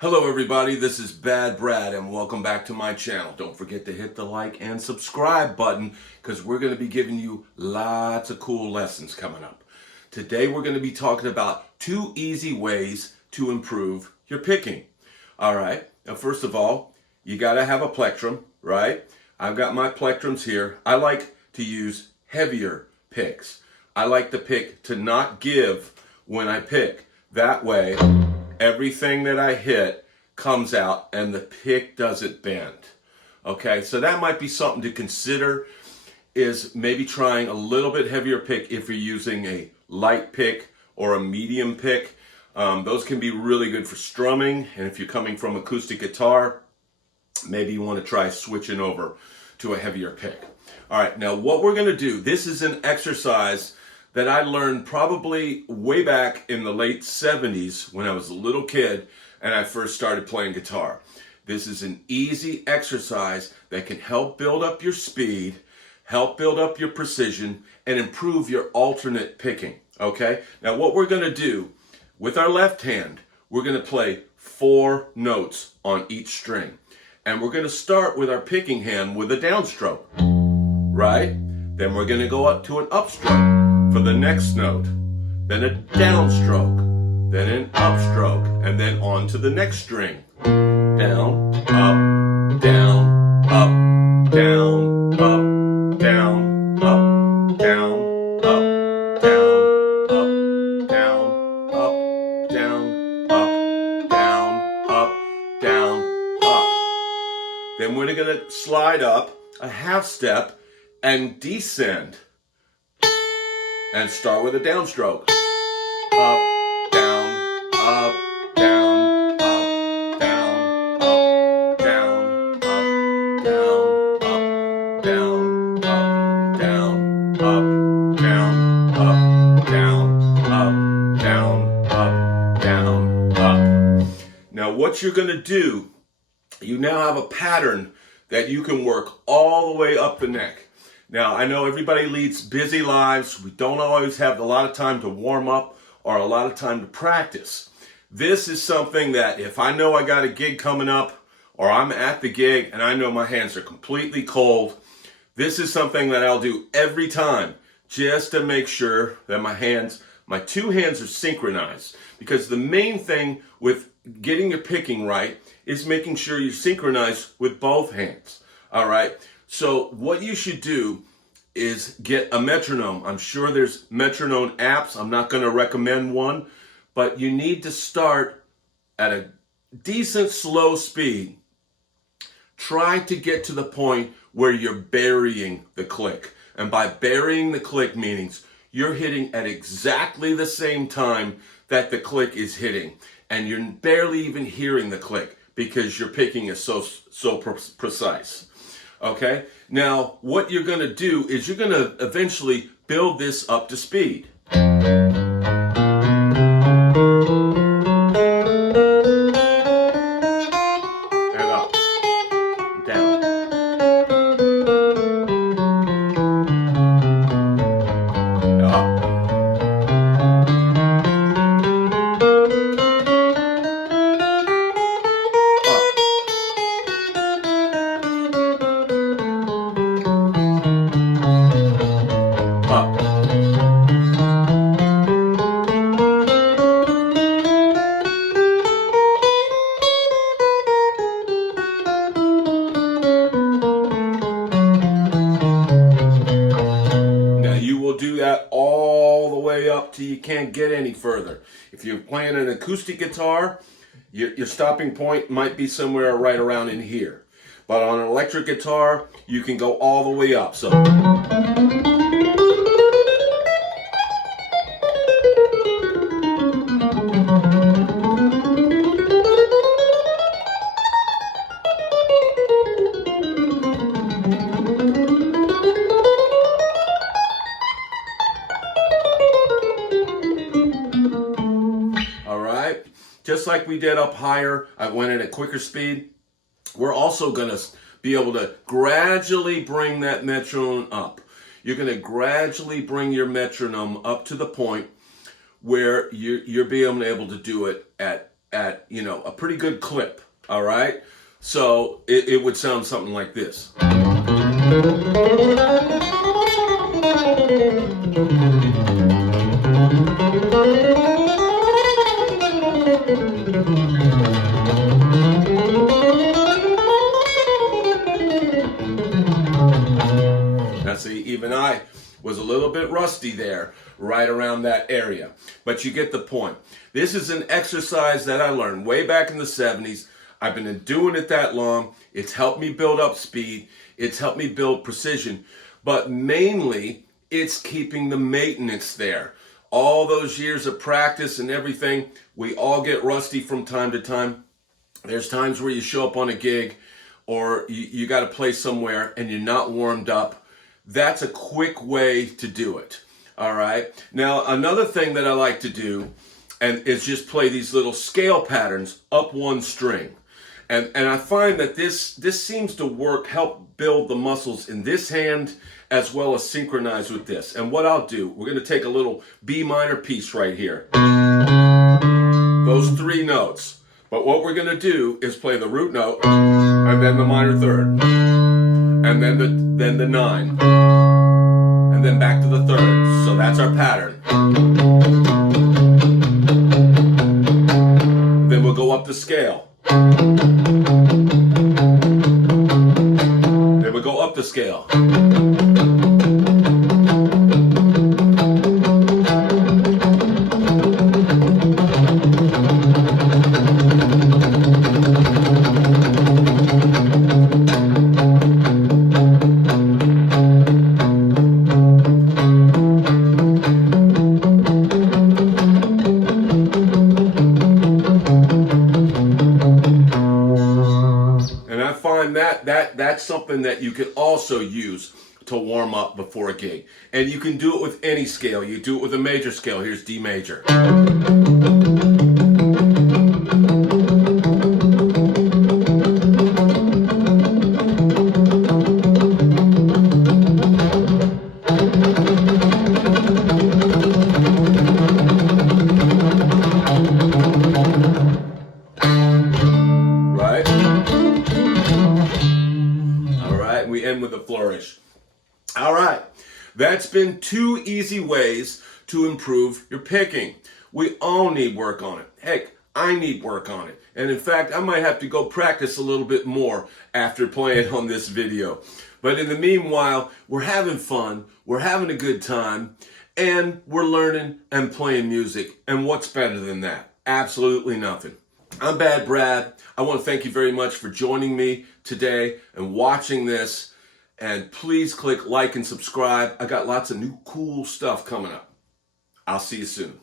Hello everybody, this is Bad Brad and welcome back to my channel. Don't forget to hit the like and subscribe button because we're going to be giving you lots of cool lessons coming up. Today we're going to be talking about 2 easy ways to improve your picking. Alright, now first of all, you got to have a plectrum, right? I've got my plectrums here. I like to use heavier picks. I like the pick to not give when I pick. That way, everything that I hit comes out and the pick doesn't bend. Okay, so that might be something to consider, is maybe trying a little bit heavier pick if you're using a light pick or a medium pick. Those can be really good for strumming, and if you're coming from acoustic guitar, maybe you want to try switching over to a heavier pick. All right, now what we're going to do, this is an exercise that I learned probably way back in the late 70s when I was a little kid and I first started playing guitar. This is an easy exercise that can help build up your speed, help build up your precision, and improve your alternate picking, okay? Now what we're going to do with our left hand, we're going to play 4 notes on each string. And we're going to start with our picking hand with a downstroke, right? Then we're going to go up to an upstroke for the next note, then a downstroke, then an upstroke, and then on to the next string. Down, up, down, up, down, up, down, up, down, up, down, up, down, up, down, up, down, up, down, up. Then we're going to slide up a half step and descend. And start with a downstroke. Up, down, up, down, up, down, up, down, up, down, up, down, up, down, up, down, up, down, up, down, up. Now what you're going to do, you now have a pattern that you can work all the way up the neck. Now, I know everybody leads busy lives. We don't always have a lot of time to warm up or a lot of time to practice. This is something that if I know I got a gig coming up or I'm at the gig and I know my hands are completely cold, this is something that I'll do every time just to make sure that my 2 hands are synchronized. Because the main thing with getting your picking right is making sure you're synchronized with both hands. All right? So what you should do is get a metronome. I'm sure there's metronome apps. I'm not going to recommend one, but you need to start at a decent slow speed. Try to get to the point where you're burying the click. And by burying the click means you're hitting at exactly the same time that the click is hitting. And you're barely even hearing the click because your picking is so precise. Okay, now what you're going to do is you're going to eventually build this up to speed. And up, down. Up. Do that all the way up till you can't get any further. If you're playing an acoustic guitar, your stopping point might be somewhere right around in here. But on an electric guitar, you can go all the way up. So just like we did up higher, I went at a quicker speed. We're also going to be able to gradually bring that metronome up. You're going to gradually bring your metronome up to the point where you're being able to do it at you know, a pretty good clip, all right? So it would sound something like this. Now see, even I was a little bit rusty there, right around that area. But you get the point. This is an exercise that I learned way back in the 70s. I've been doing it that long. It's helped me build up speed. It's helped me build precision. But mainly, it's keeping the maintenance there. All those years of practice and everything, we all get rusty from time to time. There's times where you show up on a gig or you got to play somewhere and you're not warmed up. That's a quick way to do it. All right. Now, another thing that I like to do is just play these little scale patterns up one string. And I find that this seems to work, help build the muscles in this hand as well as synchronize with this. And what I'll do, we're going to take a little B minor piece right here. Those three notes. But what we're going to do is play the root note and then the minor third. And then the 9. And then back to the third. So that's our pattern. Then we'll go up the scale. Then we'll go up the scale. That's something that you can also use to warm up before a gig. And you can do it with any scale. You do it with a major scale. Here's D major. We end with a flourish. All right, that's been 2 easy ways to improve your picking. We all need work on it. Heck, I need work on it. And in fact, I might have to go practice a little bit more after playing on this video. But in the meanwhile, we're having fun, we're having a good time, and we're learning and playing music. And what's better than that? Absolutely nothing. I'm Bad Brad. I want to thank you very much for joining me today and watching this. And please click like and subscribe. I got lots of new cool stuff coming up. I'll see you soon.